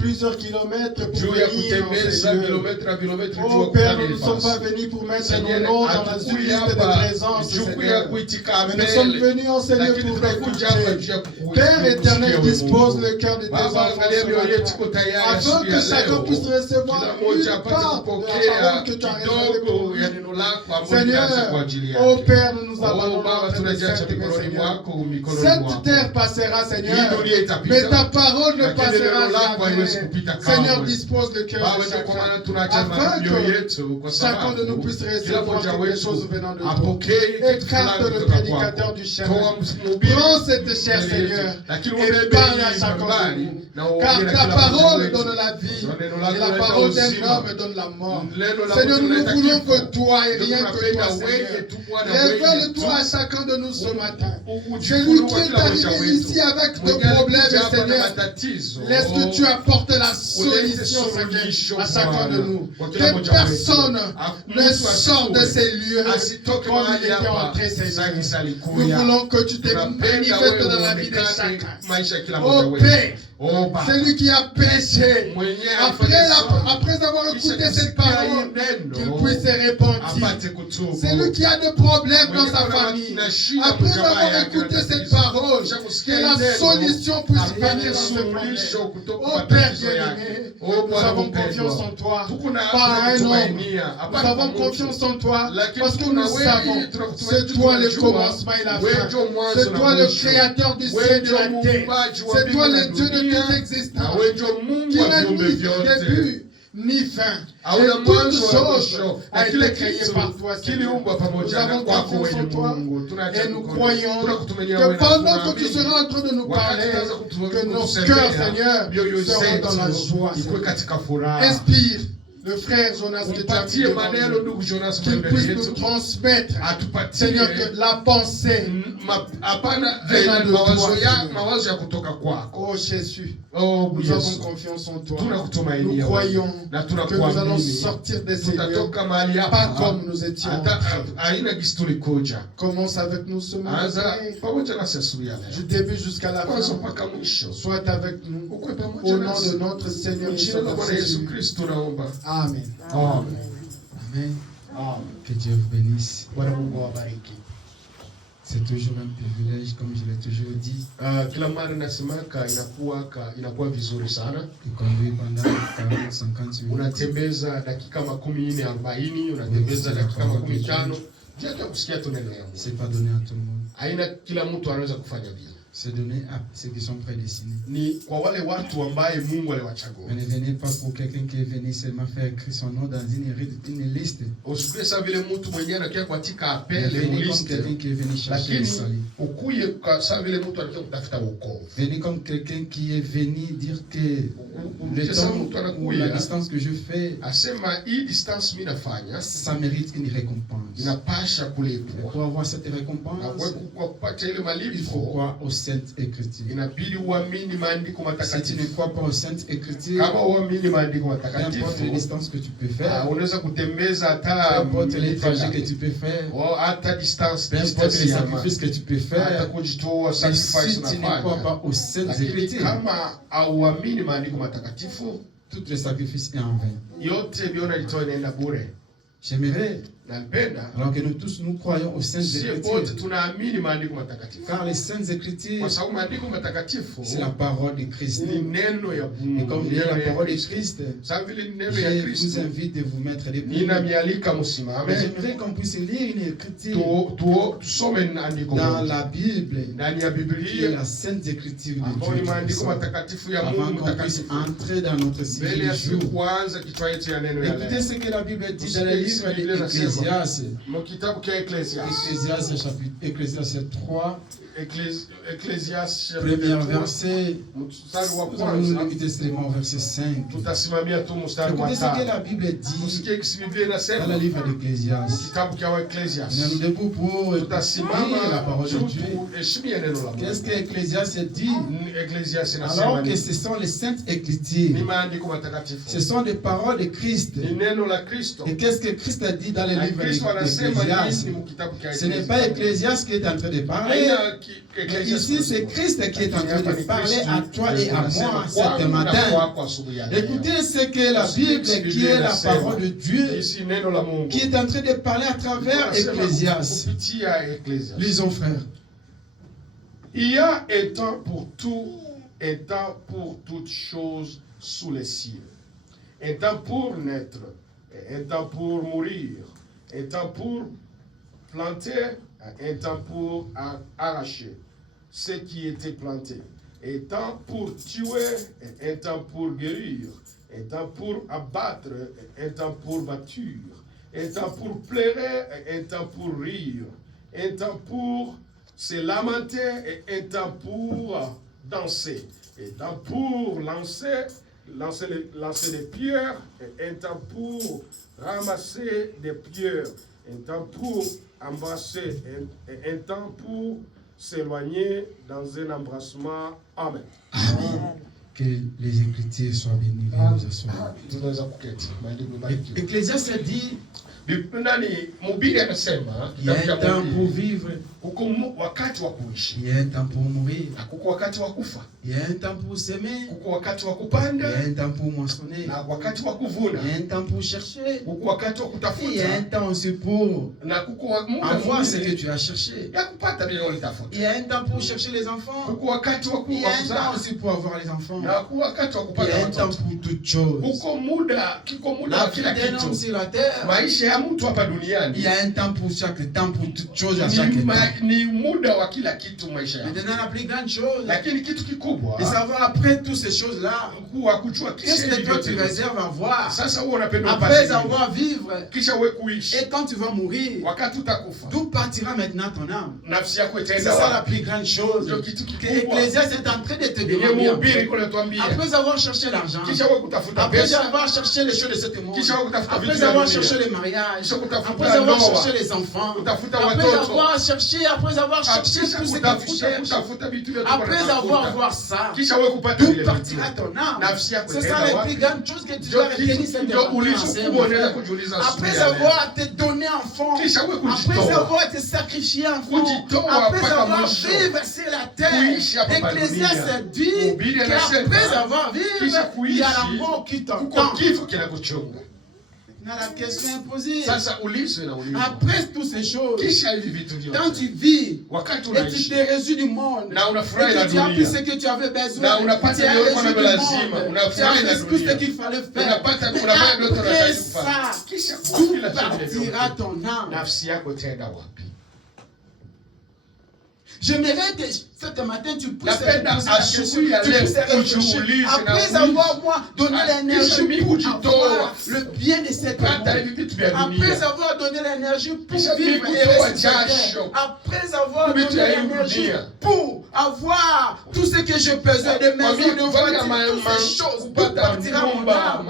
plusieurs kilomètres pour venir dans ces lieux. Oh Père, nous ne sommes pas venus pour mettre nos noms dans la liste de présence, Seigneur. Mais nous sommes venus en Seigneur pour t'écouter. Père éternel, dispose le cœur de tes enfants ce matin, afin que chacun puisse recevoir une part de la parole que tu as réservée pour lui. Seigneur, oh Père, nous nous abandonnons entre tes saintes mains, Seigneur. Cette terre passera, Seigneur, mais ta parole ne passera jamais. Seigneur, dispose le cœur de chacun, afin que chacun de nous puisse recevoir quelque chose venant de toi. Écarte le prédicateur du chemin. Prends cette chair, Seigneur, et parle à chacun de nous. Car ta parole donne la vie, et la parole d'un homme donne la mort. Seigneur, nous ne voulons que toi et rien que toi, Seigneur. Révèle-toi à chacun de nous ce matin. Celui qui est arrivé ici avec de problèmes, Seigneur, laisse que tu apportes la solution, Seigneur, à chacun de nous. Que personne ne sorte de ces lieux comme il était entré, Seigneur. Nous voulons que tu te manifestes dans la vie de chacun. Oh Père, celui qui a péché, après avoir écouté cette parole, qu'il puisse se repentir. Celui qui a des problèmes dans sa famille, après avoir écouté cette parole, que la solution puisse venir dans ce problème. Oh Père bien-aimé, nous avons confiance en toi, pas un homme. Nous avons confiance en toi, parce que nous savons, c'est toi le commencement et la fin. C'est toi le créateur du ciel et de la terre. C'est toi le Dieu de toute existence, qui n'a ni début ni fin. Et toute chose a été créée par toi, Seigneur. Nous avons confiance en toi et nous croyons que pendant que tu seras en train de nous parler, que nos cœurs, Seigneur, seront dans la joie. Inspire le frère Jonas que tu as mis devant nous, qu'il puisse nous transmettre, Seigneur, que la pensée venant de toi. Oh Jésus, nous avons confiance en toi. Nous croyons que nous allons sortir de ces lieux, pas comme nous étions. Commence avec nous ce matin, du début jusqu'à la fin. Sois avec nous, au nom de notre Seigneur et Sauveur Jésus. Amen. Amen. Amen. Que Dieu vous bénisse. C'est toujours un privilège, comme je l'ai toujours dit, de conduire pendant 40-50 minutes. C'est pas donné à tout le monde. C'est donné à ceux qui sont prédestinés. Mais ne venez pas pour quelqu'un qui est venu seulement faire écrire son nom dans une liste. Venez comme quelqu'un qui est venu chercher le salut. Venez comme quelqu'un qui est venu dire que le temps ou la distance que je fais, ça mérite une récompense. Et pour avoir cette récompense, il faut croire aux Saintes Écritures. Si tu ne crois pas aux Saintes Écritures, peu importe les distances que tu peux faire, peu importe les trajets que tu peux faire, peu importe les sacrifices que tu peux faire, mais si tu ne crois pas aux Saintes Écritures, tout le sacrifice est en vain. J'aimerais, alors que nous tous nous croyons aux Saintes Écritures, car les Saintes Écritures, c'est la parole de Christ. Et comme il y a la parole de Christ, je vous invite de vous mettre des pieds. J'aimerais qu'on puisse lire une écriture dans la Bible, qui est la Sainte Écriture de Dieu, avant qu'on puisse entrer dans notre cycle du jour. Écoutez ce que la Bible dit dans le livre de Ecclésiaste. Ecclésiaste 3. Premier verset, nous allons nous limiter seulement au verset 5. Écoutez ce que la Bible dit dans le livre d'Ecclésiaste. Nous debout pour lire la parole de Dieu. Qu'est-ce que Ecclésiaste dit? Alors que ce sont les Saintes Écritures, ce sont des paroles de Christ. Et qu'est-ce que Christ a dit dans le livre d'Ecclésiaste. Ce n'est pas Ecclésiaste qui est en train de parler. Mais ici, c'est Christ qui est en train de parler à toi et à moi ce matin. Écoutez ce que la Bible, qui est la parole de Dieu, qui est en train de parler à travers Ecclésiaste. Lisons, frère. Il y a un temps pour tout, un temps pour toutes choses sous les cieux. Un temps pour naître, un temps pour mourir, un temps pour planter, un temps pour arracher ce qui était planté. Un temps pour tuer, un temps pour guérir, un temps pour abattre, un temps pour battre, un temps pour pleurer, un temps pour rire, un temps pour se lamenter et un temps pour danser, un temps pour lancer les pierres, et un temps pour ramasser des pierres, un temps pour embrasser, et un temps pour s'éloigner dans un embrassement. Amen. Amen. Que les Écritures soient bénies. Ecclésiaste dit il y a un temps pour vivre. Il y a un temps pour mourir. Il y a un temps pour s'aimer. Il y a un temps pour moissonner. Il y a un temps pour chercher. Il y a un temps aussi pour avoir ce que tu as cherché. Il y a un temps pour chercher les enfants. Il y a un temps aussi pour avoir les enfants. Il y a un temps pour toutes choses. La vie d'un homme sur la terre. Il y a un temps pour chaque temps, pour toutes choses à chaque temps. Maintenant, la plus grande chose, de savoir après toutes ces choses-là, qu'est-ce que toi tu réserves à voir après avoir vivre. Et quand tu vas mourir, d'où partira maintenant ton âme? C'est ça la plus grande chose. Ecclésiaste est en train de te demander. Après avoir cherché l'argent, après avoir cherché les choses de ce monde, après avoir cherché les mariages, après avoir cherché les enfants, après avoir cherché tout ce que tu cherches, après avoir voir ça, d'où partira ton âme? C'est ça la plus grande chose que tu dois retenir cette après avoir te donné enfant, après avoir te sacrifié enfant, après avoir vécu sur la terre, Ecclésiaste dit qu'après avoir vécu, il y a la mort qui t'attend. La question est posée. Après toutes ces choses, quand tu vis et tu te résous du monde, et que tu as pris ce que tu avais besoin, tu as résolu du monde, tu as fait tout ce qu'il fallait faire. Après ça, d'où partira ton âme? J'aimerais que ce matin tu puisses réfléchir. Après avoir donné l'énergie pour avoir le bien de cette monde. Après avoir donné l'énergie pour vivre et respirer. Après avoir donné l'énergie pour avoir tout ce que j'ai besoin de maison, de voiture, toutes ces choses, d'où partira mon âme?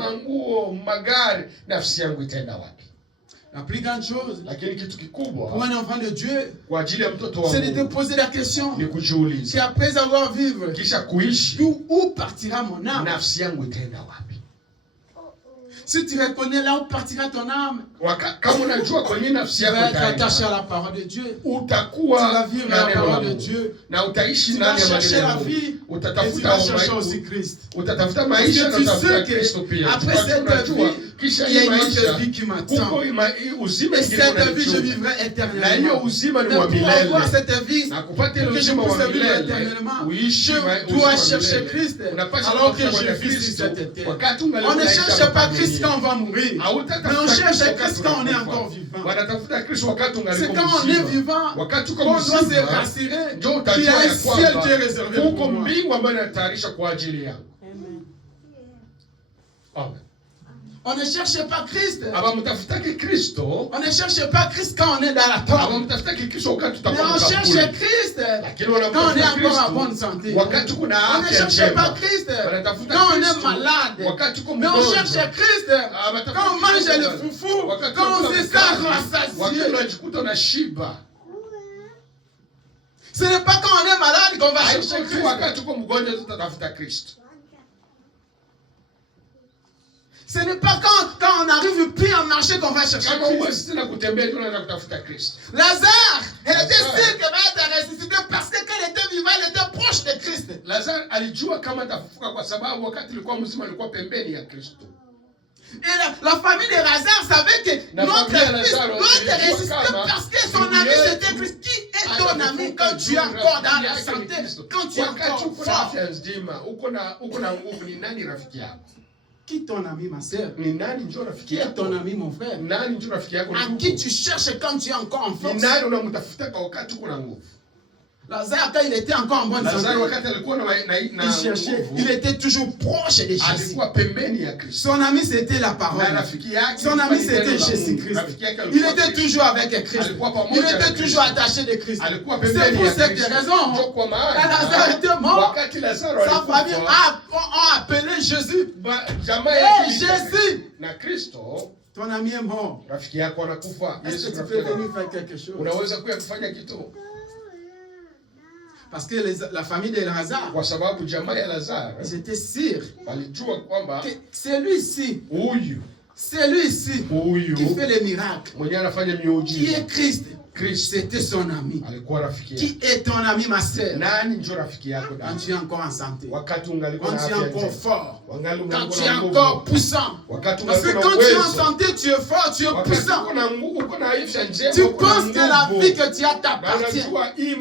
La plus grande chose pour un enfant de Dieu, c'est de te poser la question qu'après avoir vécu, où partira mon âme? Si tu reconnais là où partira ton âme, tu vas être attaché à la parole de Dieu. Tu vas vivre la parole de Dieu. Tu vas chercher la vie et tu vas chercher aussi Christ. Parce que tu sais qu'après cette vie, il y a une autre vie qui m'attend. Et cette vie, je vivrai éternellement. Mais pour avoir cette vie, que je puisse vivre éternellement, je dois chercher Christ alors que je vis sur cette terre. On ne cherche pas Christ quand on va mourir, mais on cherche Christ quand on est encore vivant. C'est quand on est vivant qu'on doit se rassurer qu'il y a un ciel qui est réservé pour moi. Amen. On ne cherche pas Christ. On ne cherche pas Christ quand on est dans la tombe. Mais on cherche Christ quand on est encore en bonne santé. On ne cherche pas Christ quand on est malade. Mais on cherche Christ quand on mange le foufou, quand on se sent rassasié. Ce n'est pas quand on est malade qu'on va chercher Christ. Ce n'est pas quand on n'arrive plus à marcher qu'on va chercher Christ. Lazare, elle était sûre qu'elle va être ressuscitée parce que quand elle était vivante, elle était proche de Christ. Lazare alijua kama atafufuka kwa sababu wakati alikuwa mzima alikuwa pembeni ya Kristo. Et la famille de Lazare savait que notre fils doit être ressuscité parce que son ami c'était Christ. Qui est ton ami quand tu es encore dans la santé, quand tu es encore fort? Qui est ton ami, ma sœur? Qui est ton ami, mon frère? À qui tu cherches quand tu es encore en force? Lazare, quand il était encore en bonne santé, il cherchait, il était toujours proche de Jésus. Son ami, c'était la parole. Son ami, c'était Jésus-Christ. Il était toujours avec Christ. Il était toujours attaché de Christ. C'est pour cette raison, quand Lazare était mort, sa famille a appelé Jésus. Et Jésus, ton ami est mort. Est-ce que tu peux venir faire quelque chose? Parce que la famille de Lazare, ils étaient sûrs que celui-ci qui fait les miracles, qui est Christ, c'était son ami. Qui est ton ami, ma sœur? Quand tu es encore en santé, quand tu es encore fort, quand tu es encore puissant. Parce que quand tu es en santé, tu es fort, tu es puissant. Tu penses que la vie que tu as t'appartient. Et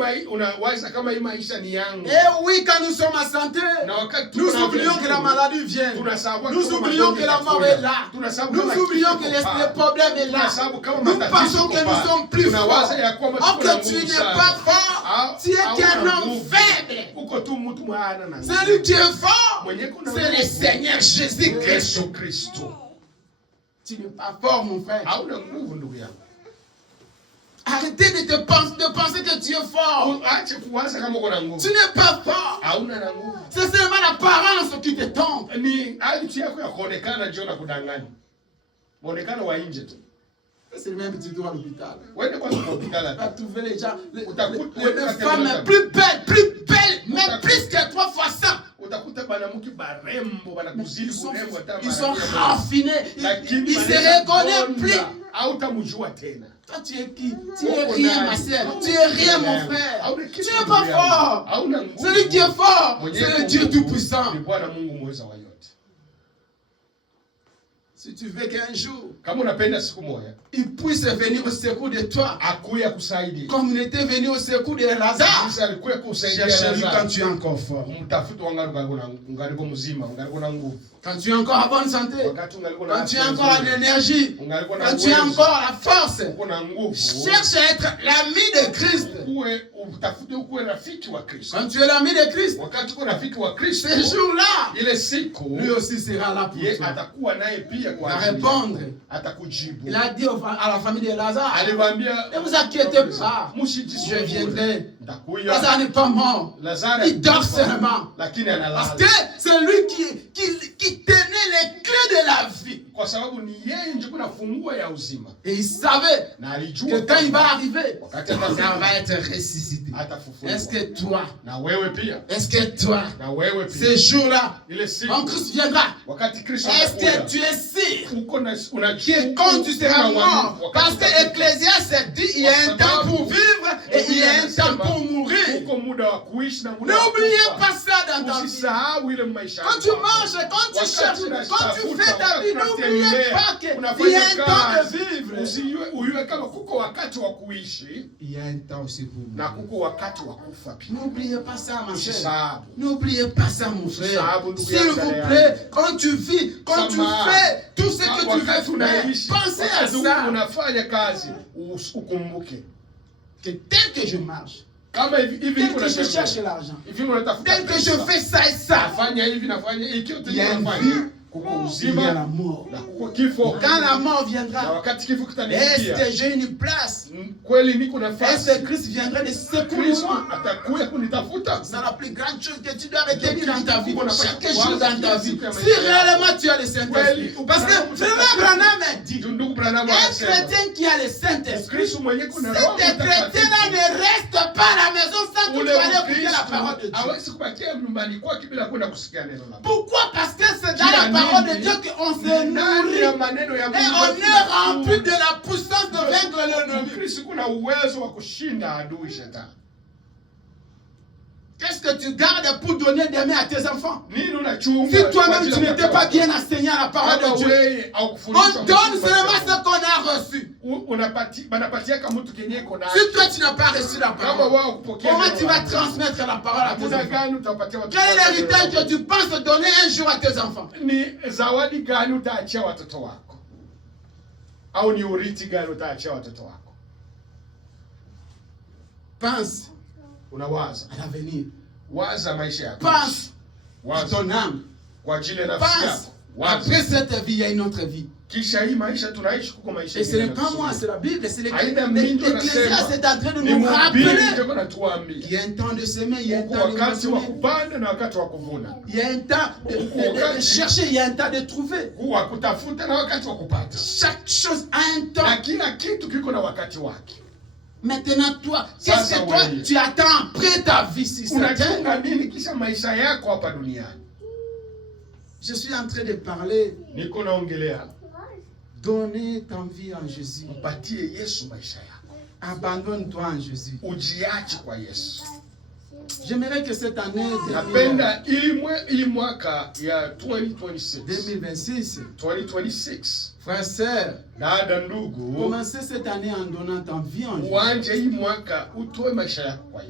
oui, quand nous sommes en santé, nous oublions que la maladie vient. Nous oublions que la mort est là. Nous oublions que le problème est là. Nous pensons que nous sommes plus forts. Or que tu n'es pas fort, tu es qu'un homme faible. Celui qui est fort, c'est le Seigneur Jésus-Christ. Tu n'es pas fort, mon frère. Arrêtez de penser que tu es fort. Tu n'es pas fort. C'est seulement l'apparence qui te trompe. C'est le même petit tour à l'hôpital. Tu vas trouver les gens, les femmes plus belles, même plus que 3 fois ça. Ils sont raffinés, ils se reconnaissent plus. Toi, tu es qui? Tu es rien, ma soeur. Tu es rien, mon frère. Tu n'es pas fort. Celui qui est fort, c'est le Dieu Tout-Puissant. Si tu veux qu'un jour, il puisse venir au secours de toi, comme il était venu au secours de Lazare, cherche-lui quand tu es encore fort. Quand tu es encore en bonne santé, quand tu es encore en énergie, quand tu es encore la force, cherche à être l'ami de Christ. Quand tu es l'ami de Christ, ce jour-là, lui aussi sera là pour toi. Il va répondre. Il a dit à la famille de Lazare, ne vous inquiétez pas, je viendrai. Lazare n'est pas mort, il dort seulement. Parce que c'est lui qui tenait les clés de la vie. Et il savait que quand il va arriver, Lazare va être ressuscité. Est-ce que toi, ce jour-là, quand Christ viendra, est-ce que tu es sûr que quand tu seras mort, parce que Ecclésiaste dit il y a un temps pour vivre et il y a un temps pour mourir. N'oubliez pas ça dans ta vie. Quand tu manges, quand tu cherches, quand tu fais ta vie, n'oubliez pas qu'il y a un temps de vivre. Il y a un temps aussi pour mourir. N'oubliez pas ça, ma soeur. N'oubliez pas ça, mon frère. S'il vous plaît, quand tu vis, quand tu fais tout ce que tu veux faire, pensez à ça. Que tel que je marche, tel que je cherche l'argent, tel que je fais ça et ça, il y a une vie, il y a la mort. Quand la mort viendra, est-ce que j'ai une place? Est-ce que Christ viendra de secourir moi? C'est la plus grande chose que tu dois retenir dans ta vie, chaque jour dans ta vie. Si réellement tu as le Saint-Esprit. Parce que Frère Branham a dit, un chrétien qui a le Saint-Esprit, cet chrétien-là ne reste pas à la maison sans qu'il aller écouter la parole de Dieu. Pourquoi? Parce que c'est dans la parole de Dieu qu'on se nourrit. on est rempli de la puissance de vaincre l'ennemi. Qu'est-ce que tu gardes pour donner des mains à tes enfants? Si toi-même tu n'étais pas bien enseigné à la parole de Dieu, on donne seulement ce qu'on a reçu. Si toi tu n'as pas reçu la parole, comment tu vas transmettre la parole à tes enfants? Quel est l'héritage que tu penses donner un jour à tes enfants? Pense à l'avenir. Pense à ton âme. Pense après cette vie, il y a une autre vie. Et ce n'est pas moi, c'est la Bible, c'est l'Ecclésiaste, c'est en train de nous rappeler qu'il y a un temps de semer, il y a un temps de moissonner, il y a un temps de chercher, il y a un temps de trouver. Chaque chose a un temps. Maintenant, toi, qu'est-ce que toi tu attends après ta vie sur cette terre? Je suis en train de parler. Donnez ta vie en Jésus. Abandonne-toi en Jésus. J'aimerais que cette année 2026, frères et sœurs, commencez cette année en donnant ta vie en Jésus.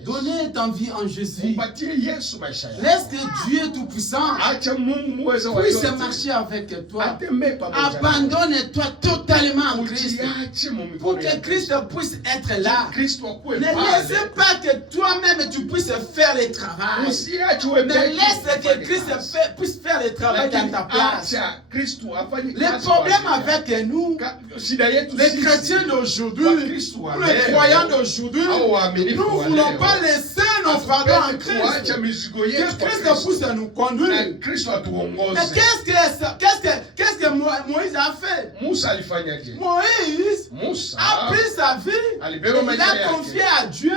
Donnez ta vie en Jésus. Laisse que Dieu Tout-Puissant puisse marcher avec toi. Abandonne-toi totalement en Christ. Pour que Christ puisse être là. Ne laissez pas que toi-même tu puisses faire le travail. Mais laisse que Christ puisse faire le travail dans ta place. Les problèmes avec nous, les chrétiens d'aujourd'hui, les croyants d'aujourd'hui, nous ne voulons pas laisser nos fardeaux en Christ. Que Christ puisse nous conduire. Mais qu'est-ce que Moïse a fait? Moïse a pris sa vie, il a confié à Dieu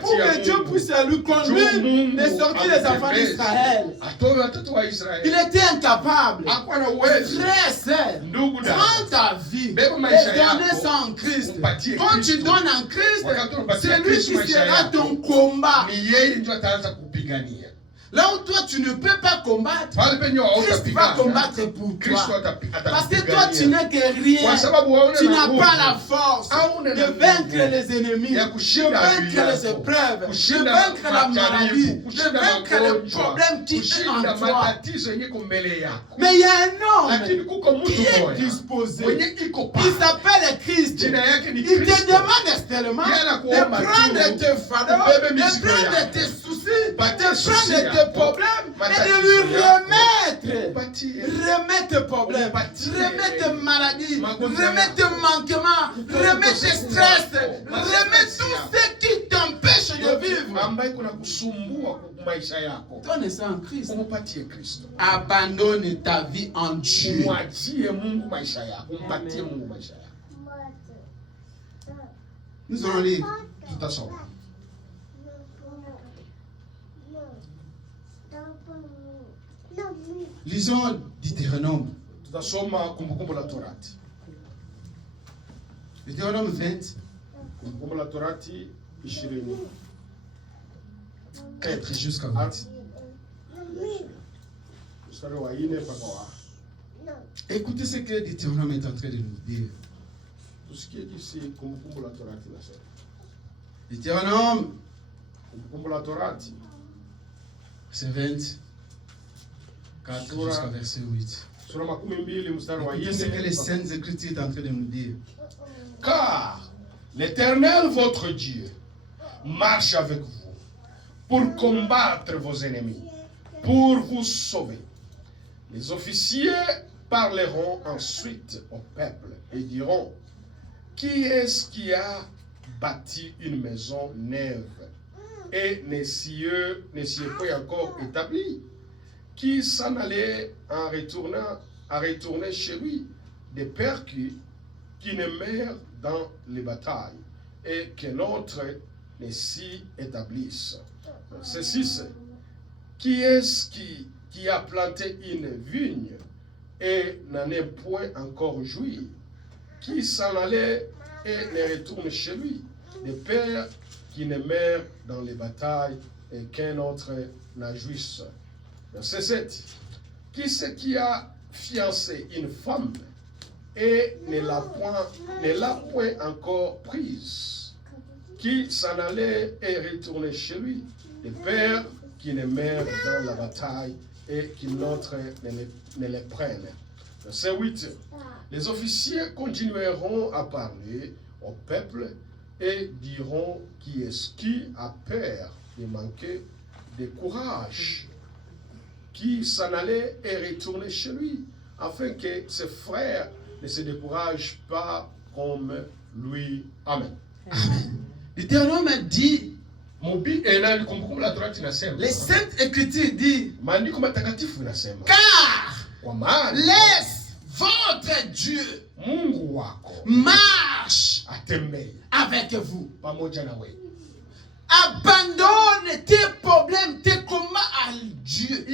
pour que Dieu puisse lui conduire de sortir les enfants d'Israël. Il était incapable. Frère, sœur, prends ta vie et donne ça en Christ. Quand tu donnes en Christ, c'est lui qui sera ton combat. Là où toi tu ne peux pas combattre, Christ va combattre pour toi. Parce que toi tu n'es que rien. Tu n'as pas la force de vaincre les ennemis, de vaincre les épreuves, de vaincre la maladie, de vaincre les problèmes qui sont en toi. Mais il y a un homme qui est disposé. Il s'appelle Christ. Il te demande seulement de prendre tes fardeaux, de prendre tes soucis, de prendre tes problèmes et de lui remettre problème, remettre maladie, remettre manquement, remettre stress, remettre tout ce qui t'empêche de vivre. Donne ça en Christ. Abandonne ta vie en Dieu. Nous allons lire tout à l'heure. Lisons Deutéronome. Deutéronome 20. 4 jusqu'à 8. Écoutez ce que Deutéronome est en train de nous dire. Deutéronome, c'est 20. 4 jusqu'à verset 8. Écoutez ce que les Saintes Écritures sont en train de nous dire. Car l'Éternel, votre Dieu, marche avec vous pour combattre vos ennemis, pour vous sauver. Les officiers parleront ensuite au peuple et diront: qui est-ce qui a bâti une maison neuve et ne s'y est pas encore établi? Qui s'en allait en retourner chez lui, des pères qui ne meurent dans les batailles, et que l'autre ne s'y établisse. Verset 6. Qui est-ce qui a planté une vigne et n'en est point encore joui, qui s'en allait et ne retourne chez lui, des pères qui ne meurent dans les batailles et qu'un autre n'a jouisse. Verset 7. Qui c'est qui a fiancé une femme et ne l'a point encore prise, qui s'en allait et retournait chez lui, des pères qui ne meurent dans la bataille et qu'un autre ne les prenne. Verset 8. Les officiers continueront à parler au peuple et diront qui a peur de manquer de courage, qui s'en allait et retournait chez lui, afin que ses frères ne se découragent pas comme lui. Amen. Amen. L'Éternel dit, les Saintes Écritures disent, car laisse votre Dieu marche avec vous. Abandonne tes problèmes, tes combats à Dieu.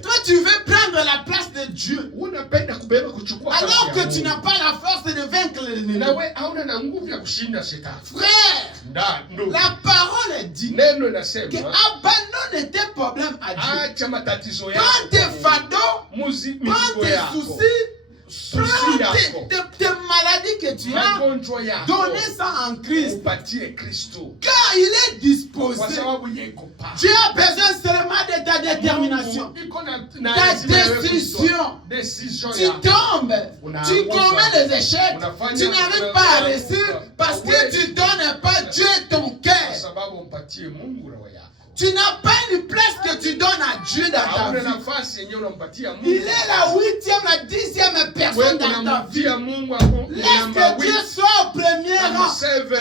Toi, tu veux prendre la place de Dieu, alors que tu n'as pas la force de vaincre l'ennemi. Frère, la parole dit que abandonne tes problèmes à Dieu. Prends tes fardeaux, prends tes soucis, prends tes maladies que tu as, donnez ça en Christ. Car il est disposé. Tu as besoin seulement de ta détermination, ta décision. Tu tombes, tu commets des échecs, tu n'arrives pas à réussir parce que tu ne donnes pas Dieu ton cœur. Tu n'as pas une place que tu donnes à Dieu dans ta vie. Il est la 8e, la 10e personne dans ta vie. Laisse que Dieu soit au premier rang.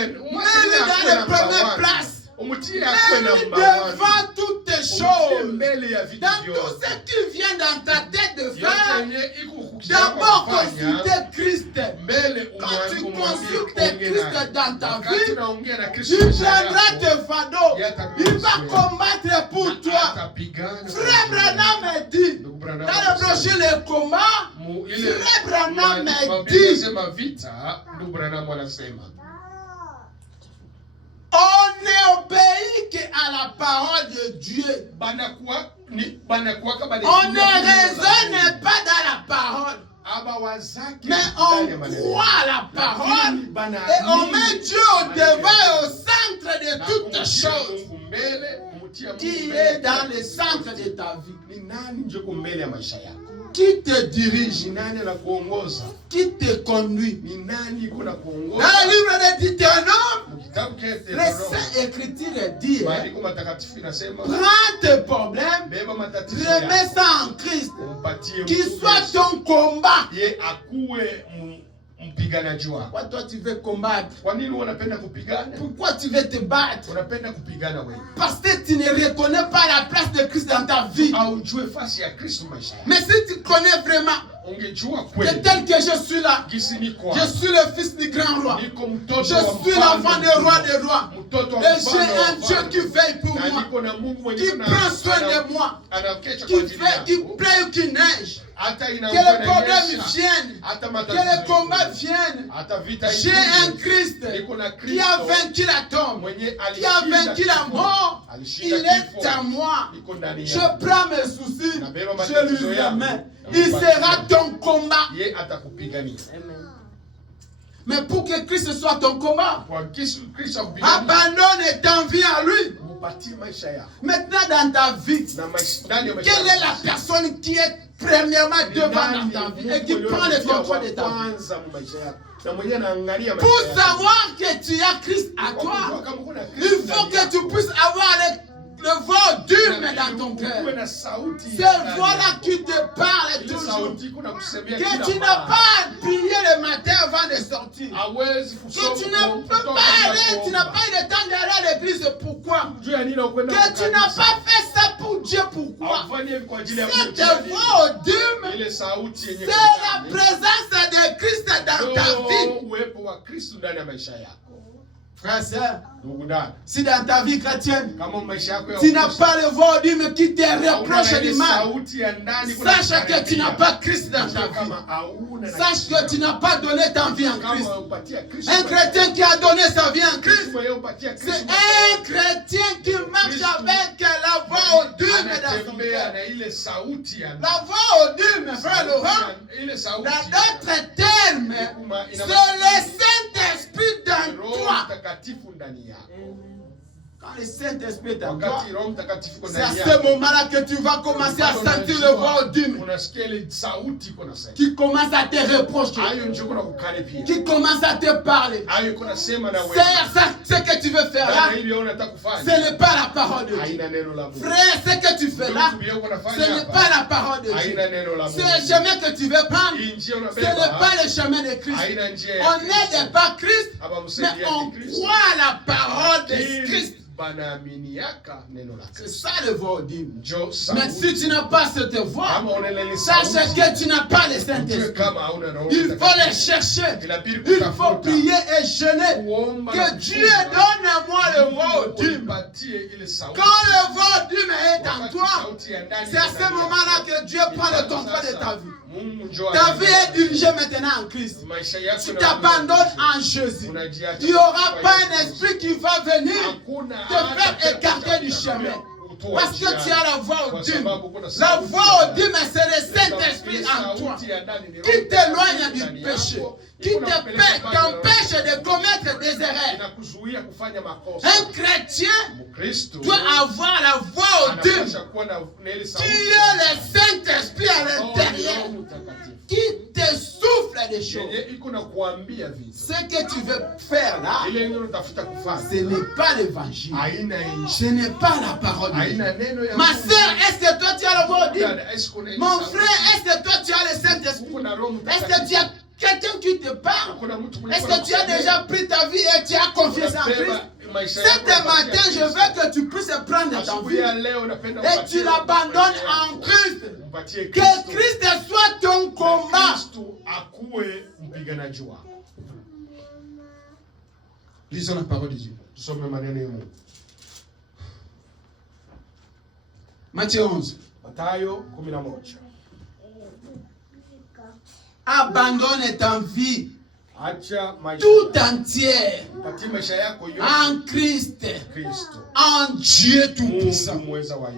Mets-le dans la première place. Mets-le devant toutes tes choses. Dans tout ce qui vient dans ta tête de faire, d'abord consulter Christ. Quand tu consultes Christ dans ta vie, tu prendras tes fardeaux. Il va combattre pour toi. Frère Branham me dit, dans le brochure le combat, Frère Branham me dit, on n'obéit qu'à la parole de Dieu. On ne raisonne pas dans la parole, mais on croit à la parole et on met Dieu au devant et au centre de toutes choses. Qui est dans le centre de ta vie? Qui te dirige? Qui te conduit? Dans le livre de Deutéronome, les Saintes Écritures disent, prends tes problèmes, remets ça en Christ, qu'il soit ton combat. Pourquoi toi tu veux combattre? Pourquoi tu veux te battre? Parce que tu ne reconnais pas la place de Christ dans ta vie. Mais si tu connais vraiment que tel que je suis là, je suis le fils du grand roi, je suis l'enfant du roi des rois, et j'ai un Dieu qui veille pour moi, qui prend soin de moi, qui plaît ou qui neige. Que les problèmes viennent, que les combats viennent. J'ai un Christ qui a vaincu la tombe, qui a vaincu la mort. Il est à moi. Je prends mes soucis, je lui remets. Il sera ton combat. Mais pour que Christ soit ton combat, abandonne ton vie à lui. Maintenant dans ta vie, quelle est la personne qui est premièrement devant dans ta vie et qui prend le contrôle de ta vie? Pour savoir que tu as Christ à toi, il faut que tu puisses avoir le voix d'hume dans ton cœur. Cette voix-là qui te parle toujours. Que tu n'as pas prié le matin avant de sortir. Que tu ne peux pas aller, tu n'as pas eu le temps d'aller à l'église. Pourquoi? Que tu n'as pas fait ça pour Dieu. Pourquoi? Cette voix d'hume, c'est la présence de Christ dans ta vie. Frère, sœur, si dans ta vie chrétienne, tu n'as pas le voix d'humain qui te reproche du mal, sache que tu n'as pas Christ dans ta vie. Sache que tu n'as pas donné ta vie en Christ. Un chrétien qui a donné sa vie en Christ, c'est un chrétien qui marche avec la voix d'humain dans son cœur. La voix d'humain, frère Laurent, dans d'autres termes, c'est le Saint-Esprit dans toi. Quand le Saint-Esprit est en toi, c'est à ce moment-là que tu vas commencer à sentir le voix d'humain qui commence à te reprocher, qui commence à te parler. C'est ce que tu veux faire là, ce n'est pas la parole de Dieu. Frère, ce que tu fais là, ce n'est pas la parole de Dieu. C'est le chemin que tu veux prendre, ce n'est pas le chemin de Christ. On n'aide pas Christ, mais on croit à la parole de Christ. C'est ça le voix d'humain. Mais si tu n'as pas cette voix, sache que tu n'as pas le Saint-Esprit. Il faut le chercher. Il faut prier et jeûner. Que Dieu donne à moi le voix d'humain. Quand le voix d'humain est en toi, c'est à ce moment-là que Dieu prend le contrôle de ta vie. Ta vie est dirigée maintenant en Christ. Tu t'abandonnes en Jésus. Il n'y aura pas un esprit qui va venir te faire écarter du chemin. Parce que tu as la voix d'humain. La voix d'humain, c'est le Saint-Esprit en toi qui t'éloigne du péché, qui t'empêche de commettre des erreurs. Un chrétien doit avoir la voix d'humain qui est le Saint-Esprit à l'intérieur, qui te souffle des choses. Ce que tu veux faire là, ce n'est pas l'évangile. Ce n'est pas la parole de Dieu. Ma soeur, est-ce que toi tu as le voix d'humain? Mon frère, est-ce que toi tu as le Saint-Esprit? Est-ce que tu as quelqu'un qui te parle? Est-ce que tu as déjà pris ta vie et tu as confiance en Christ? Cet matin, je veux que tu puisses prendre ta vie et tu l'abandonnes en Christ. Que Christ soit ton combat. Lisons la parole de Dieu. Matthieu 11. Abandonne ta vie tout entière en Christ, en Dieu Tout-Puissant.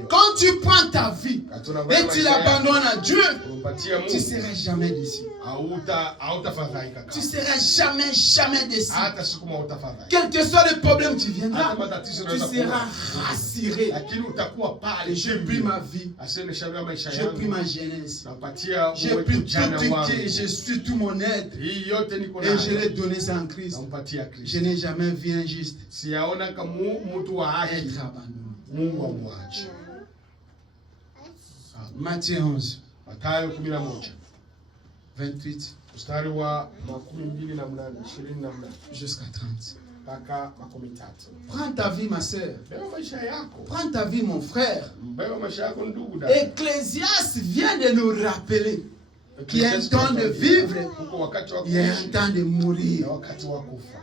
Quand tu prends ta vie et tu l'abandonnes à Dieu, tu ne seras jamais déçu. Tu ne seras jamais déçu. Quel que soit le problème qui viendra, tu seras rassuré. J'ai pris ma vie, j'ai pris ma jeunesse, j'ai pris tout et je suis tout mon être. Et je l'ai donné ça en Christ. Je n'ai jamais vu un juste être abandonné. Matthieu 11, 28 jusqu'à 30. Prends ta vie, ma soeur. Prends ta vie, mon frère. Ecclésiaste vient de nous rappeler qu'il y a un temps de vivre, il y a un temps de mourir.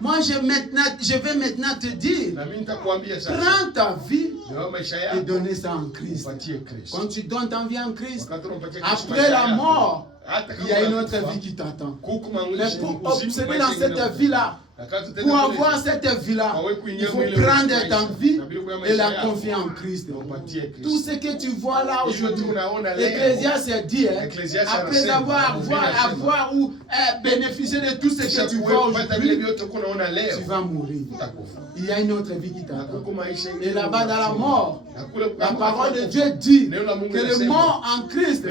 Moi, je vais maintenant te dire, prends ta vie et donne ça en Christ. Quand tu donnes ta vie en Christ, après la mort, il y a une autre vie qui t'attend. Mais pour observer dans cette vie-là, pour avoir cette vie-là, il faut prendre ta vie et la confier en Christ. Tout ce que tu vois là aujourd'hui, l'Ecclésiaste dit, après avoir ou bénéficié de tout ce que tu vois aujourd'hui, tu vas mourir. Il y a une autre vie qui t'attend. Et là-bas dans la mort, la parole de Dieu dit que les morts en Christ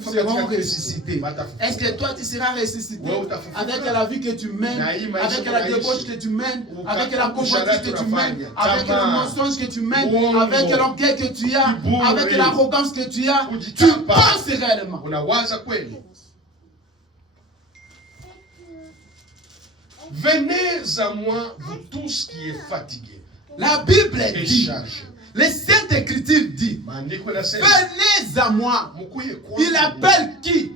seront ressuscités. Est-ce que toi tu seras ressuscité avec la vie que tu mènes, avec la débauche que tu mènes, avec la convoitise que tu mènes, avec le mensonge que tu mènes, avec l'orgueil que tu as, avec l'arrogance que tu as? Tu penses réellement? Venez à moi, vous tous qui êtes fatigués. La Bible dit, les Saintes Écritures dit, venez à moi. Il appelle qui?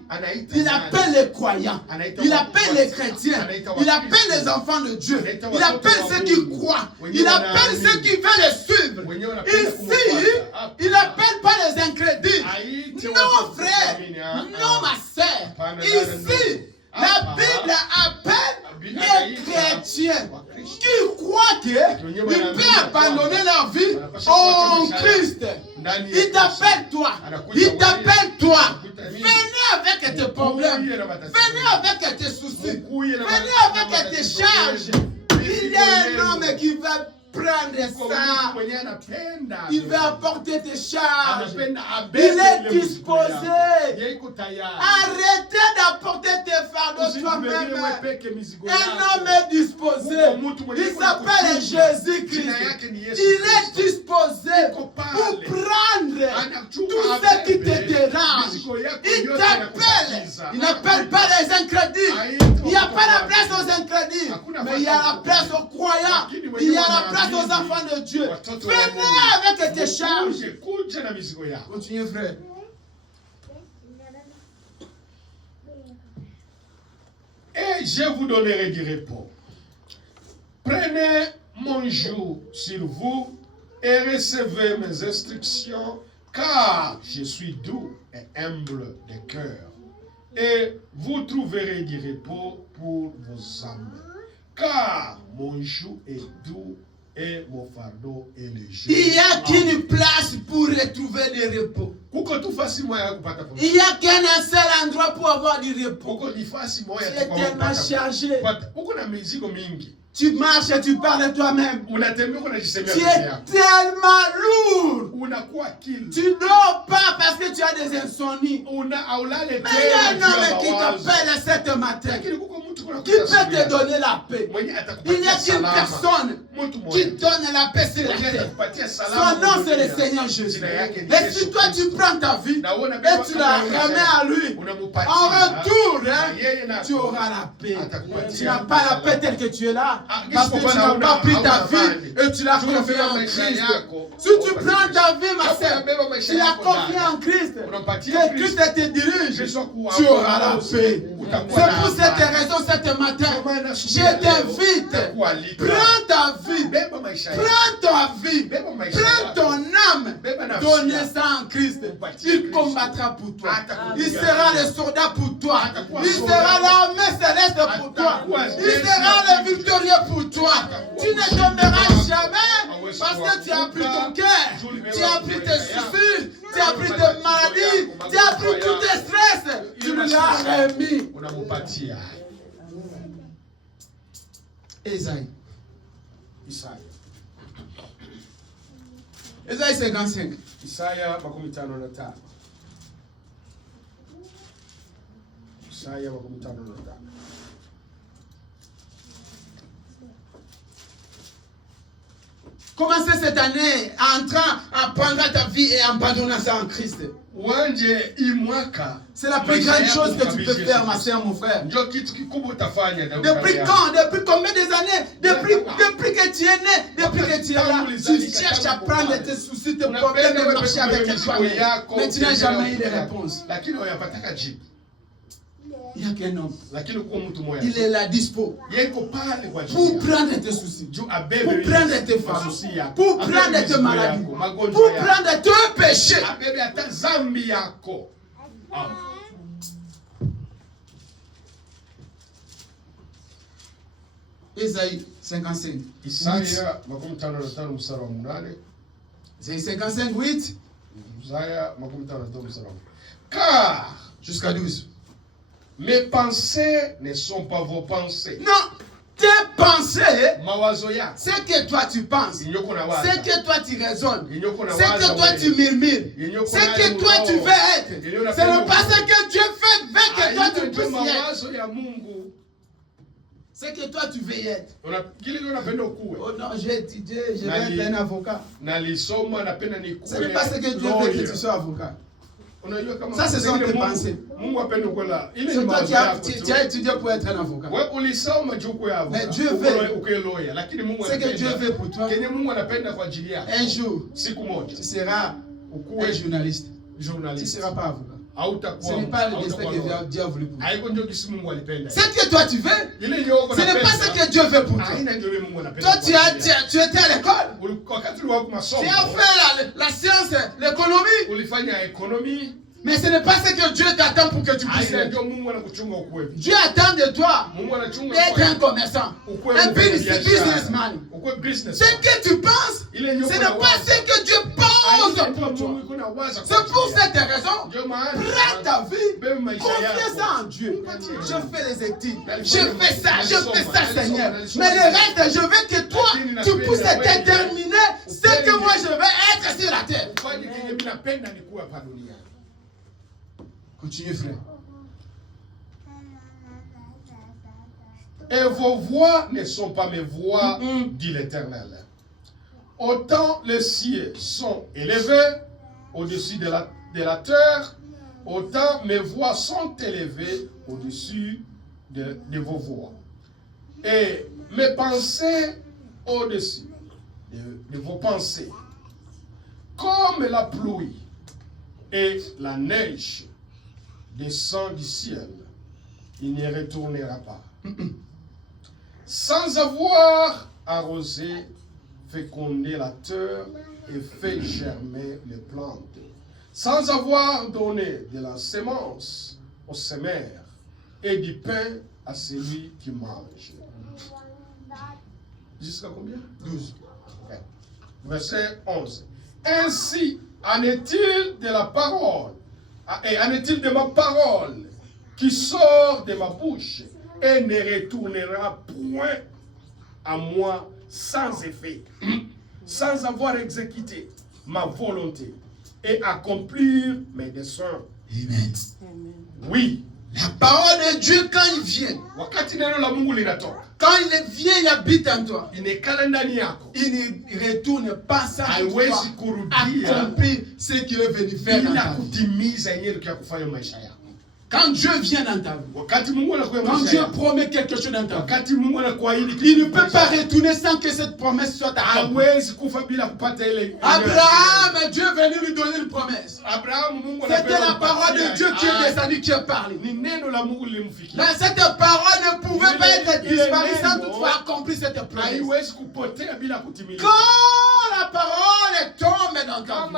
Il appelle les croyants. Il appelle les chrétiens. Il appelle les enfants de Dieu. Il appelle ceux qui croient. Il appelle ceux qui veulent le suivre. Ici, il n'appelle pas les incrédules. Non, frère. Non, ma sœur. Ici, la Bible appelle les chrétiens qui croient qu'ils peuvent abandonner leur vie en Christ. Il t'appelle toi. Il t'appelle toi. Venez avec tes problèmes. Venez avec tes soucis. Venez avec tes charges. Il y a un homme qui va prendre ça. Il va apporter tes charges. Il est disposé. Arrêtez d'apporter tes fardeaux toi-même. Un homme est disposé. Il s'appelle Jésus-Christ. Il est disposé pour prendre tout ce qui te dérange. Il t'appelle. Il n'appelle pas les incrédules. Il n'y a pas la place aux incrédules. Mais il y a la place aux croyants. Il y a la place aux enfants de Dieu. Venez avec tes charges. Continuez, frère. Et je vous donnerai du repos. Prenez mon joug sur vous et recevez mes instructions, car je suis doux et humble de cœur. Et vous trouverez du repos pour vos âmes. Car mon joug est doux et mon fardeau est léger. Il n'y a qu'une place pour retrouver du repos. Il n'y a qu'un seul endroit pour avoir du repos. Tu es tellement chargé. Tu marches et tu parles de toi-même. Tu es tellement lourd. Tu ne dors pas parce que tu as des insomnies. Mais il y a un homme qui t'appelle ce matin, qui peut te donner la paix. Il n'y a qu'une personne qui donne la paix sur la terre. Son nom, c'est le Seigneur Jésus. Et si toi tu prends ta vie et tu la remets à lui, en retour, tu auras la paix. Tu n'as pas la paix telle que tu es là. Parce que tu n'as pas pris ta vie et tu l'as confiée en Christ. Si tu prends ta vie, ma sœur, tu l'as confiée en Christ, que Christ te dirige, tu auras la paix. C'est pour cette raison, ce matin, je t'invite, prends ta vie, prends ton âme, donnez ça en Christ. Il combattra pour toi. Il sera le soldat pour toi. Il sera l'armée céleste pour toi. Il sera le victorieux pour toi. Tu ne tomberas jamais parce que tu as pris ton cœur, tu as pris tes soucis, tu as pris tes maladies, tu as pris tous tes stress. Tu me l'as remis. Esaïe. Esaïe 55. Isaya 55. Isaya 55. Commencez cette année en train à prendre ta vie et abandonner ça en Christ. C'est la plus grande chose que tu peux faire, ma soeur, mon frère. Depuis quand? Depuis combien des années? Depuis que tu es né, depuis que tu es là, tu cherches à prendre tes soucis, tes problèmes et marcher avec tes familles. Mais tu n'as jamais eu de réponse. Il n'y a qu'un homme. Il est là dispo pour prendre tes soucis, pour prendre tes fardeaux, pour prendre tes maladies, pour prendre tes péchés. Esaïe 55. Esaïe 55, 8. Car jusqu'à 12. Mes pensées ne sont pas vos pensées. Non, tes pensées, c'est que toi tu penses, c'est que toi tu raisonnes, c'est que toi tu murmures, c'est que toi tu veux être. C'est le passé que Dieu fait que toi tu puisses y être. C'est que toi tu veux y être. Oh non, j'ai étudié, je vais être un avocat. C'est parce que Dieu veut que tu sois avocat. Ça, ce sont tes pensées. C'est toi qui as étudié pour être un avocat. Mais Dieu veut. C'est que Dieu veut pour toi. Un jour, tu seras un journaliste. Tu ne seras pas avocat. Ce n'est pas le destin que Dieu a voulu pour toi. Ce que toi tu veux, ce n'est pas ce que Dieu veut pour toi. Toi tu étais à l'école. Tu as fait la science, l'économie. Mais ce n'est pas ce que Dieu t'attend pour que tu puisses être. Dieu attend de toi d'être un commerçant, un businessman. Ce que tu penses, ce n'est pas ce que Dieu pense pour toi. C'est pour cette raison, prends ta vie, confie ça en Dieu. Je fais les études, je fais ça, Seigneur. Mais le reste, je veux que toi, tu puisses déterminer ce que moi je veux être sur la terre. Continue, frère. Et vos voix ne sont pas mes voix, dit l'Éternel. Autant les cieux sont élevés au-dessus de la terre, autant mes voix sont élevées au-dessus de vos voix. Et mes pensées au-dessus de vos pensées. Comme la pluie et la neige descend du ciel, il n'y retournera pas. Sans avoir arrosé, fécondé la terre et fait germer les plantes. Sans avoir donné de la sémence aux semeurs et du pain à celui qui mange. Jusqu'à combien? 12. Okay. Verset 11. Ainsi en est-il de la parole. Et en est-il de ma parole qui sort de ma bouche et ne retournera point à moi sans effet, sans avoir exécuté ma volonté et accomplir mes desseins. Amen. Oui. La parole de Dieu, quand il vient, quand il vient, il habite en toi. Il ne retourne pas sans accomplir ce qu'il est venu faire dans ta vie. Quand Dieu vient dans ta vie, quand Dieu promet quelque chose dans ta vie, il ne peut pas retourner sans que cette promesse soit accomplie. Abraham, Dieu est venu lui donner une promesse. C'était la parole de Dieu qui est descendue, qui a parlé. Mais cette parole ne pouvait pas être disparue sans toutefois accomplir cette promesse. Quand la parole tombe dans ta vie,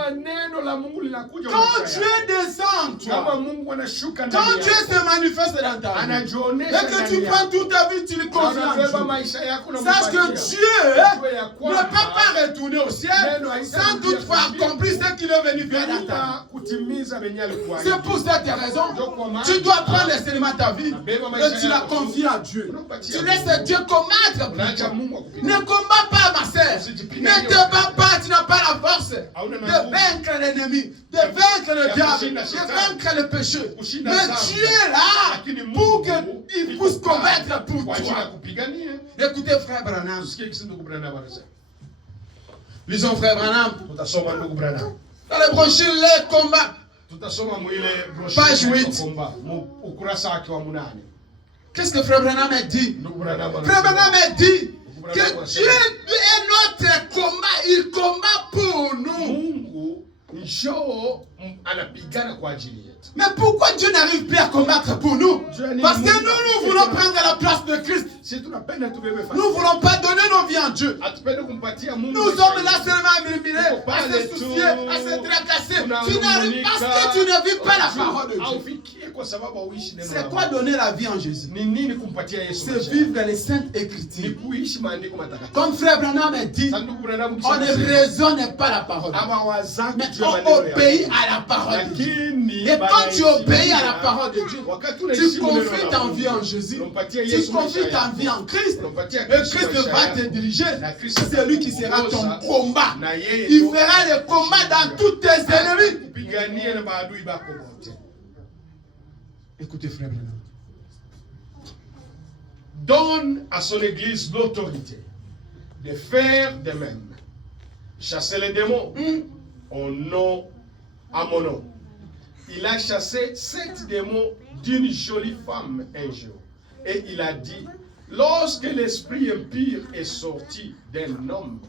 quand Dieu descend, quand Dieu se manifeste dans ta vie, et que tu prends toute ta vie, tu le confies en Dieu. Sache que Dieu ne peut pas retourner au ciel sans toutefois accomplir ce qu'il est venu faire dans ta vie. C'est pour cette raison, tu dois prendre les éléments de ta vie et tu la confies à Dieu. Tu laisses Dieu combattre pour toi. Ne combats pas, ma sœur. Ne te bats pas, tu n'as pas la force de vaincre l'ennemi, de vaincre le diable, de vaincre le péché. Mais Dieu est là pour qu'il puisse combattre pour toi. Écoutez, frère Branham. Lisons, frère Branham. Dans les brochures, les combats. Page 8. Qu'est-ce que frère Branham a dit? Frère Branham a dit que Dieu est notre combat. Il combat pour nous. Mais pourquoi Dieu n'arrive plus à combattre pour nous? Parce que nous voulons prendre la place de Christ. Nous ne voulons pas donner nos vies à Dieu. Nous sommes là seulement à murmurer, à se soucier, à se tracasser. Tu n'arrives pas parce que tu ne vis pas la parole de Dieu. C'est quoi donner la vie en Jésus? C'est vivre les saintes écritures. Comme frère Branham a dit, on ne raisonne pas la parole, mais on obéit à la parole de Dieu. Et quand tu obéis à la parole de Dieu, tu confies ta vie en Jésus, tu confies ta vie en Christ, et Christ va te diriger. C'est lui qui sera ton combat. Il fera le combat dans tous tes ennemis. Écoutez, frère Branham. Donne à son église l'autorité de faire de même. Chasser les démons à mon nom. Il a chassé 7 démons d'une jolie femme un jour. Et il a dit, lorsque l'esprit impur est sorti d'un homme,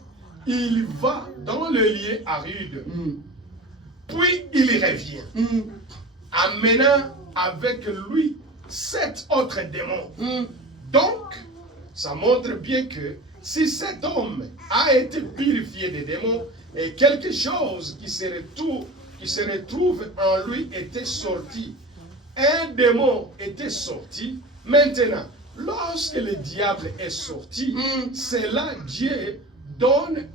il va dans le lieu aride. Puis il revient. amenant avec lui 7 autres démons. Donc, ça montre bien que si cet homme a été purifié des démons et quelque chose qui se retrouve en lui était sorti, un démon était sorti. Maintenant, lorsque le diable est sorti, cela Dieu donne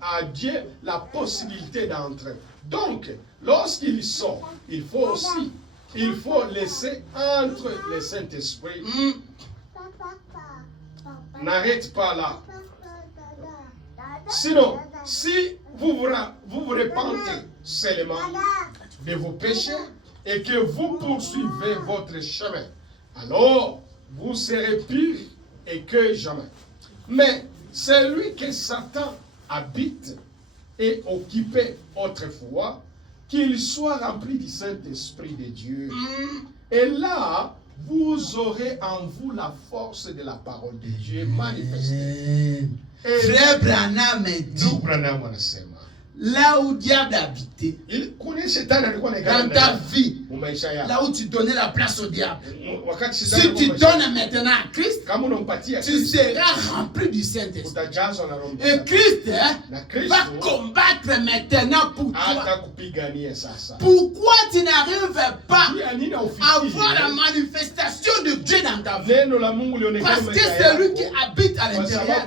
à Dieu la possibilité d'entrer. Donc, lorsqu'il sort, il faut laisser entre le Saint-Esprit. N'arrête pas là. Sinon, si vous vous repentez seulement de vos péchés et que vous poursuivez votre chemin, alors vous serez pire et que jamais. Mais celui que Satan habite et occupait autrefois, qu'il soit rempli du Saint-Esprit de Dieu. Et là, vous aurez en vous la force de la parole de Dieu manifestée. Frère Branham dit, là où diable habitait, dans ta vie, là où tu donnais la place au diable, si tu donnes maintenant à Christ, tu seras rempli du Saint-Esprit. Et Christ va combattre maintenant pour toi. Pourquoi tu n'arrives pas à voir la manifestation de Dieu dans ta vie? Parce que celui qui habite à l'intérieur,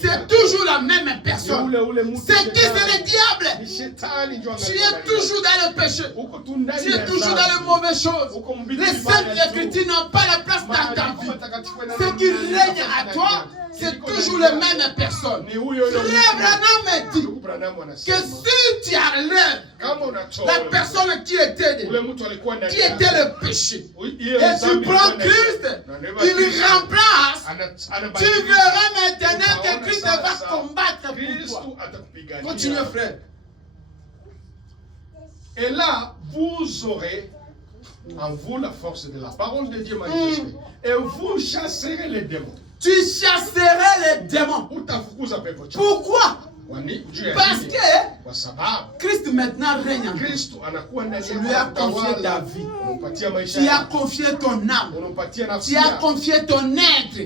c'est toujours la même personne. C'est qui? C'est le diable. Tu es toujours dans le péché. Tu es toujours dans les mauvaises choses. Les saintes écritures n'ont pas la place dans ta vie. Ce qui règne à toi, c'est toujours les mêmes personnes. Frère Branham dit que si tu enlèves la personne qui était le péché, et tu prends Christ, il remplace, tu verras maintenant que Christ va combattre pour toi. Continue, frère. Et là, vous aurez en vous la force de la parole de Dieu manifestée. Et vous chasserez les démons. Tu chasserais les démons. Pourquoi? Parce que Christ maintenant règne en toi. Tu lui as confié ta vie. Tu as confié ton âme. Tu as confié ton être.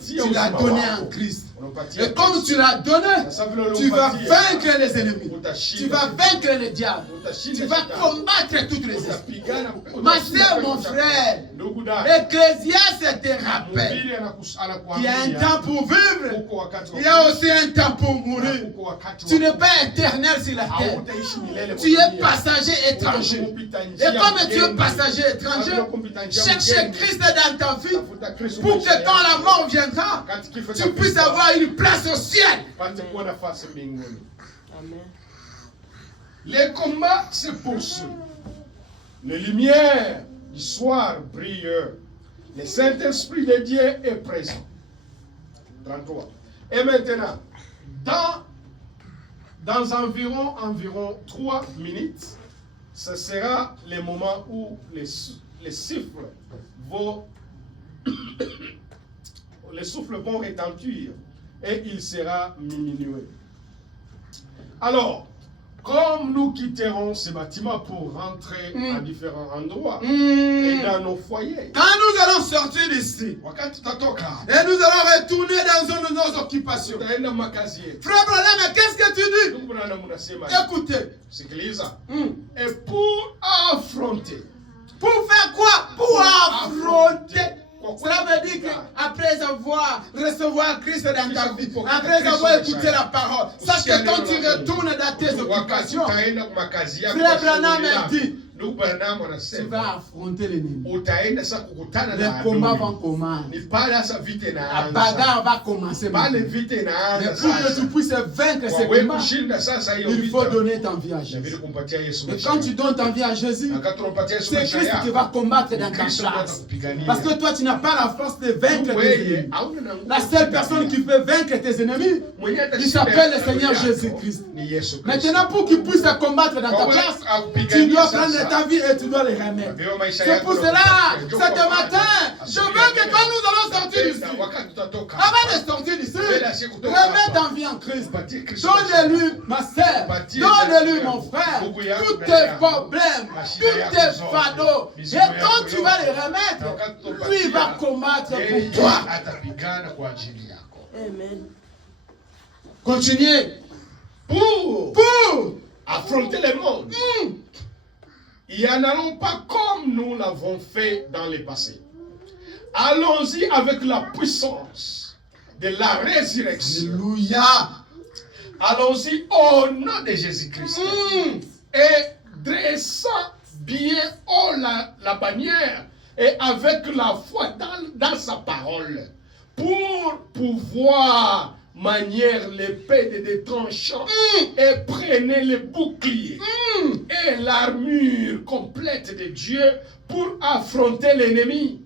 Tu l'as donné en Christ. Et comme tu l'as donné, tu vas vaincre les ennemis. Tu vas vaincre le diable. Tu vas combattre toutes les esprits. Ma soeur, mon frère, Ecclésiaste te rappelle qu'il y a un temps pour vivre. Il y a aussi un temps pour mourir. Tu n'es pas éternel sur la terre. Tu es passager étranger. Et comme tu es passager étranger, cherche Christ dans ta vie pour que quand la mort viendra, tu puisses avoir une place au ciel. Amen. Les combats se poursuivent. Les lumières du soir brillent. Le Saint-Esprit de Dieu est présent. 33. Et maintenant, dans environ 3 minutes, ce sera le moment où les souffles vont retentir et il sera minuit. Alors, comme nous quitterons ce bâtiment pour rentrer à différents endroits et dans nos foyers, quand nous allons sortir d'ici et nous allons retourner dans nos occupations, Frère Branham, qu'est-ce que tu dis? Écoutez, et pour affronter. Pour faire quoi? Pour affronter. Cela veut dire qu'après recevoir Christ dans ta vie, après avoir écouté la parole, sache que quand tu retournes dans tes occupations, Frère Branham dit, tu vas affronter l'ennemi. Les combats vont commencer. La bagarre va commencer. Mais pour que tu puisses vaincre ces combats, il faut donner ta vie à Jésus. Et quand tu donnes ta vie à Jésus, c'est Christ qui va combattre dans ta place. Parce que toi, tu n'as pas la force de vaincre tes ennemis. La seule personne qui peut vaincre tes ennemis, il s'appelle le Seigneur Jésus-Christ. Maintenant, pour qu'il puisse combattre dans ta place, tu dois prendre ta vie et tu dois les remettre. C'est pour cela, ce matin, je veux que quand nous allons sortir d'ici, avant de sortir d'ici, remets ta vie en Christ. Donne-lui ma sœur, donne-lui mon frère, tous tes problèmes, tous tes fardeaux. Et quand tu vas les remettre, lui va combattre pour toi. Amen. Continuez. Pour affronter le monde. Et n'allons pas comme nous l'avons fait dans le passé. Allons-y avec la puissance de la résurrection. Alléluia. Allons-y au nom de Jésus-Christ. Et dressant bien haut la bannière et avec la foi dans sa parole pour pouvoir manier l'épée de deux tranchants et prenez le bouclier et l'armure complète de Dieu pour affronter l'ennemi.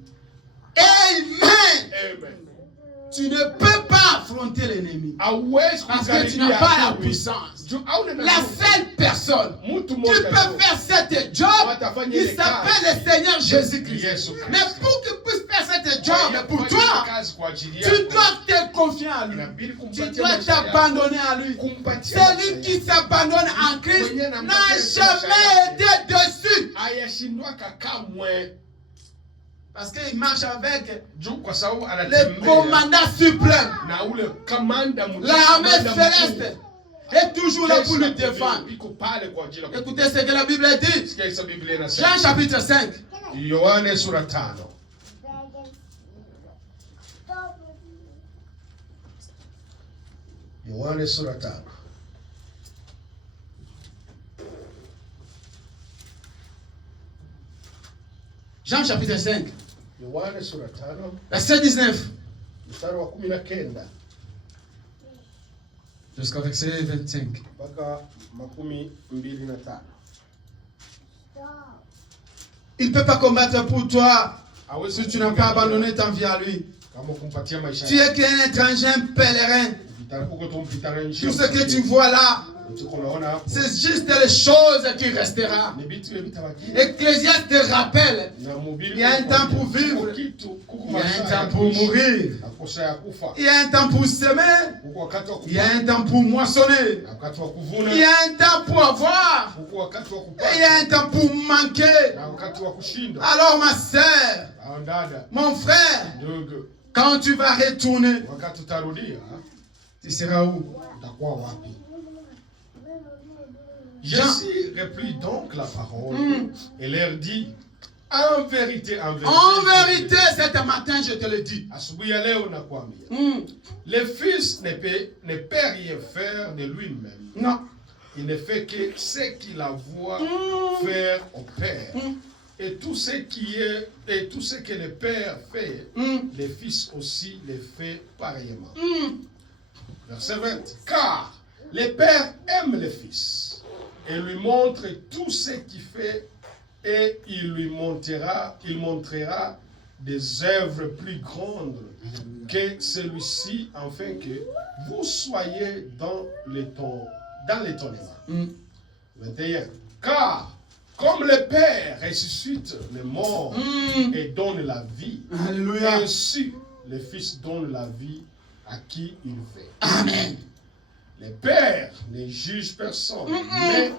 Amen. Amen. Tu ne peux pas affronter l'ennemi parce que tu n'as pas la puissance. La seule personne qui peut faire cette job, il s'appelle le Seigneur Jésus-Christ. Mais pour qu'il puisse faire cette job pour toi, tu dois te confier à lui. Tu dois t'abandonner à lui. Celui qui s'abandonne en Christ n'a jamais été déçu. Parce qu'il marche avec le commandant suprême. L'armée céleste est toujours là pour le défendre. Écoutez ce que la Bible dit. Jean chapitre 5. Jean chapitre 5. Verset 19. Jusqu'au verset 25. Il ne peut pas combattre pour toi si tu n'as pas abandonné ta vie à lui. Tu es qu'un étranger, un pèlerin. Tout ce que tu vois là, c'est juste les choses qui resteront. Ecclésiaste te rappelle, il y a un temps pour vivre, il y a un temps pour mourir, il y a un temps pour semer, il y a un temps pour moissonner, il y a un temps pour avoir, et il y a un temps pour manquer. Alors ma sœur, mon frère, quand tu vas retourner, tu seras où? Jésus reprit donc la parole et leur dit, en vérité, cet matin, je te le dis. Le Fils ne peut rien faire de lui-même. Non. Il ne fait que ce qu'il a voix faire au Père. Et tout ce que le Père fait, le Fils aussi le fait pareillement. Verset 20. Car le Père aime le Fils et lui montre tout ce qu'il fait, et il montrera des œuvres plus grandes que celui-ci, afin que vous soyez dans l'étonnement. 21. Car comme le Père ressuscite les morts et donne la vie, ainsi le Fils donne la vie à qui il veut. Amen. Le Père ne juge personne, mais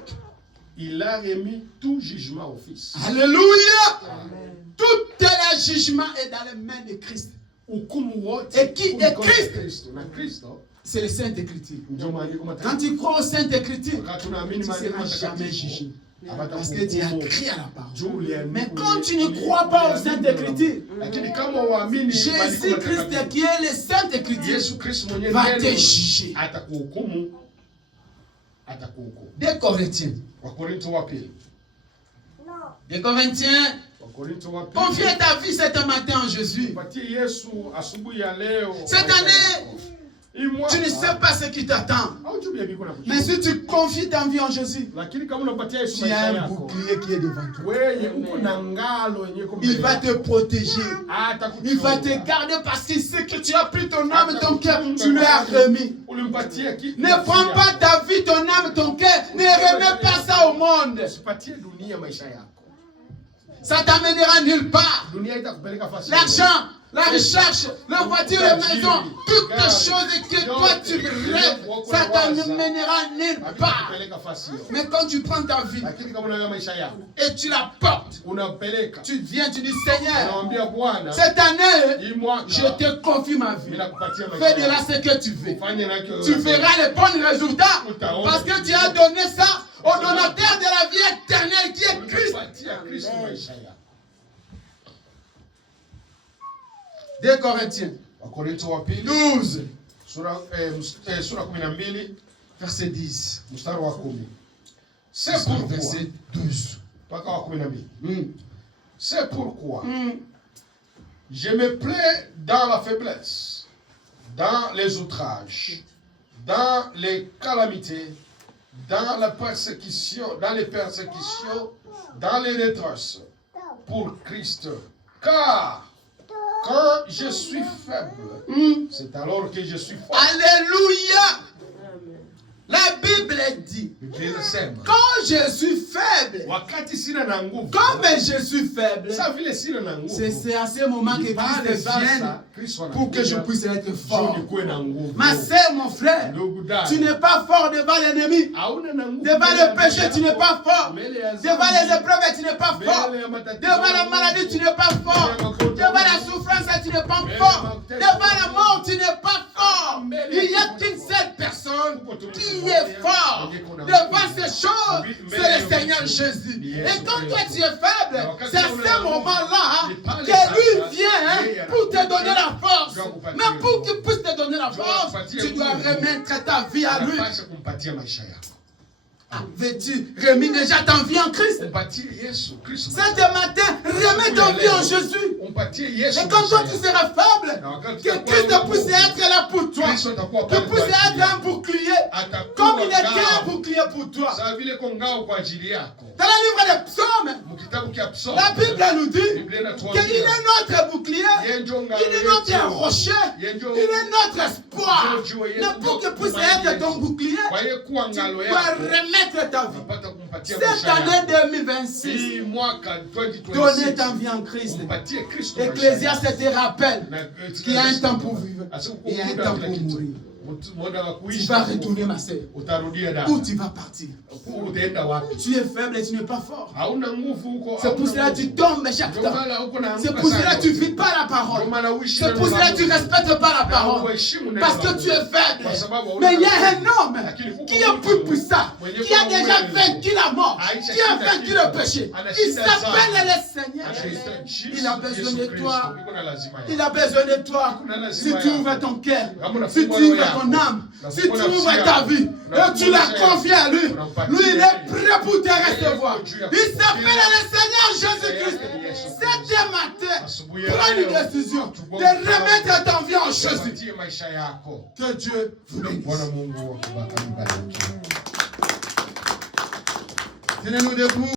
il a remis tout jugement au Fils. Alléluia. Amen. Tout le jugement est dans les mains de Christ. Et qui est Christ? C'est le Sainte-Écriture. Quand tu crois au Sainte-Écriture, tu ne seras jamais jugé. Parce que Dieu a écrit à la parole. Mais quand tu ne crois pas au Sainte-Écriture, Jésus-Christ qui est le Sainte-Écriture va te juger. Des Corinthiens. Des Corinthiens. Confie ta vie cet matin en Jésus. Cette année, tu ne sais pas ce qui t'attend. Mais si tu confies ta vie en Jésus, tu as un bouclier qui est devant toi. Il va te protéger. Il va te garder parce qu'il sait que tu as pris ton âme et ton cœur. Tu lui as remis. Ne prends pas ta vie, ton âme, ton cœur. Ne remets pas ça au monde. Ça t'amènera nulle part. L'argent, la recherche, la voiture, la maison, toutes les choses que toi tu rêves, ça t'amènera nulle part. Mais quand tu prends ta vie et tu la portes, tu viens, tu dis Seigneur, cette année, je te confie ma vie. Fais de là ce que tu veux. Tu verras les bons résultats parce que tu as donné ça au donateur de la vie éternelle qui est Christ. 2 Corinthiens 12, verset 10. C'est pourquoi, verset 12. C'est pourquoi je me plais dans la faiblesse, dans les outrages, dans les calamités, dans la persécution, dans les détresses, pour Christ. Car quand je suis faible, c'est alors que je suis fort. Alléluia. La Bible dit, quand je suis faible, comme je suis faible, c'est à ce moment que Christ vienne pour que je puisse être fort. Ma sœur, mon frère, tu n'es pas fort devant l'ennemi. Devant le péché, tu n'es pas fort. Devant les épreuves, tu n'es pas fort. Devant la maladie, tu n'es pas fort. Devant la souffrance, tu n'es pas fort. Devant la mort, tu n'es pas fort. Il n'y a qu'une seule personne qui est fort devant ces choses, c'est le Seigneur Jésus. Et quand toi tu es faible, c'est à ce moment-là que lui vient pour te donner la force. Mais pour qu'il puisse te donner la force, tu dois remettre ta vie à lui. Veux-tu remis déjà ta vie en Christ? Ce matin, remets ta vie en Jésus. Et quand toi tu seras faible, que Christ puisse être là pour toi. Que puisse être un bouclier. Comme il était un bouclier pour toi. Dans le livre des psaumes, la Bible nous dit qu'il est notre bouclier, il est notre rocher, il est notre espoir. Mais pour que puisse être ton bouclier, tu dois remettre ta vie. Cette année 2026, donner ta vie en Christ. Ecclésiaste te rappelle qu'il y a un temps pour vivre et un temps pour mourir. Tu vas retourner, ma sœur. Où tu vas partir? Tu es faible et tu n'es pas fort. C'est pour cela que tu tombes chaque temps. C'est pour cela que tu ne vis pas la parole. C'est pour cela que tu ne respectes pas la parole. Parce que tu es faible. Mais il y a un homme qui est plus puissant, qui a déjà vaincu la mort, qui a vaincu le péché. Il s'appelle le Seigneur. Il a besoin de toi. Il a besoin de toi. Si tu ouvres ton cœur, si tu ouvres ton âme, si tu ouvres ta vie et tu la confies à lui, lui il est prêt pour te recevoir. Il s'appelle le Seigneur Jésus-Christ. Cet matin, prends une décision de remettre ta vie en Jésus. Que Dieu vous bénisse. Tenez-nous debout.